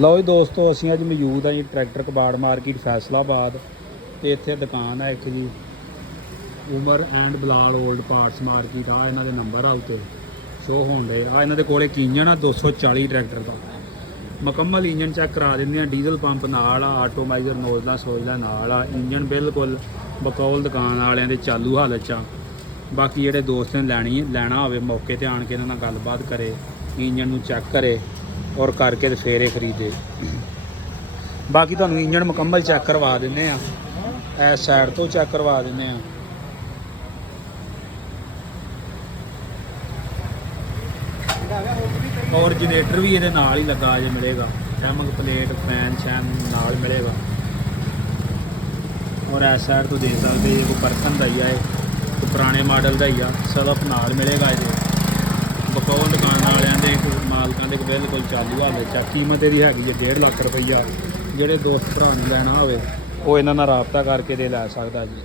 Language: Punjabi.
ਲਓ ਜੀ ਦੋਸਤੋ, ਅਸੀਂ ਅੱਜ ਮੌਜੂਦ ਹਾਂ ਜੀ ਟਰੈਕਟਰ ਕਬਾੜ ਮਾਰਕੀਟ ਫੈਸਲਾਬਾਦ। ਤੇ ਇੱਥੇ ਦੁਕਾਨ ਹੈ ਇੱਕ ਜੀ, ਉਮਰ and Bilal old parts market. ਆ ਇਹਨਾਂ ਦੇ ਨੰਬਰ ਆ ਉੱਤੇ ਸ਼ੋ ਹੋਣ ਦੇ ਆ। ਇਹਨਾਂ ਦੇ ਕੋਲ ਇੱਕ ਇੰਜਨ ਆ 240 ਟਰੈਕਟਰ ਦਾ, ਮੁਕੰਮਲ ਇੰਜਨ ਚੈੱਕ ਕਰਾ ਦਿੰਦੇ ਆ। ਡੀਜ਼ਲ ਪੰਪ ਨਾਲ ਆ, ਆਟੋਮਾਈਜ਼ਰ ਨੋਜ਼ਲਾਂ ਸੋਜ਼ਲਾਂ ਨਾਲ ਆ। ਇੰਜਨ ਬਿਲਕੁਲ ਬਕੌਲ ਦੁਕਾਨ ਵਾਲਿਆਂ ਦੇ ਚਾਲੂ ਹਾਲਤ 'ਚ ਆ। ਬਾਕੀ ਜਿਹੜੇ ਦੋਸਤ ਨੇ ਲੈਣਾ ਹੋਵੇ ਮੌਕੇ 'ਤੇ ਆਣ ਕੇ ਇਹਨਾਂ ਨਾਲ ਗੱਲਬਾਤ ਕਰੇ, ਇੰਜਨ ਨੂੰ ਚੈੱਕ ਕਰੇ ਔਰ ਕਰਕੇ ਤੇ ਫੇਰ ਇਹ ਖਰੀਦੇ। ਬਾਕੀ ਤੁਹਾਨੂੰ ਇੰਜਨ ਮੁਕੰਮਲ ਚੈੱਕ ਕਰਵਾ ਦਿੰਦੇ ਆ, ਇਸ ਸਾਈਡ ਤੋਂ ਚੈੱਕ ਕਰਵਾ ਦਿੰਦੇ ਆ। ਔਰ ਜਨਰੇਟਰ ਵੀ ਇਹਦੇ ਨਾਲ ਹੀ ਲੱਗਾ ਜੇ ਮਿਲੇਗਾ, ਟੈਮਕ ਪਲੇਟ ਫੈਨ ਸ਼ੈਨ ਨਾਲ ਮਿਲੇਗਾ। ਔਰ ਇਸ ਸਾਈਡ ਤੋਂ ਦੇਖ ਸਕਦੇ ਜੇ ਕੋਈ ਪਰਖਣ ਦਾ ਹੀ ਆ, ਇਹ ਪੁਰਾਣੇ ਮਾਡਲ ਦਾ ਹੀ ਆ। ਸਲਫ ਨਾਲ ਮਿਲੇਗਾ ਇਹਦੇ। ਬਕੌਲ ਦੁਕਾਨ ਵਾਲਿਆਂ ਦੇ ਮਾਲਕਾਂ ਦੇ ਬਿਲਕੁਲ ਚਾਲੂ ਹਾਲਤ 'ਚ। ਕੀਮਤ ਇਹਦੀ ਹੈਗੀ ਹੈ 1.5 ਲੱਖ ਰੁਪਈਆ। ਜਿਹੜੇ ਦੋਸਤ ਭਰਾ ਨੂੰ ਲੈਣਾ ਹੋਵੇ ਉਹ ਇਹਨਾਂ ਨਾਲ ਰਾਬਤਾ ਕਰਕੇ ਦੇ ਲੈ ਸਕਦਾ ਜੀ।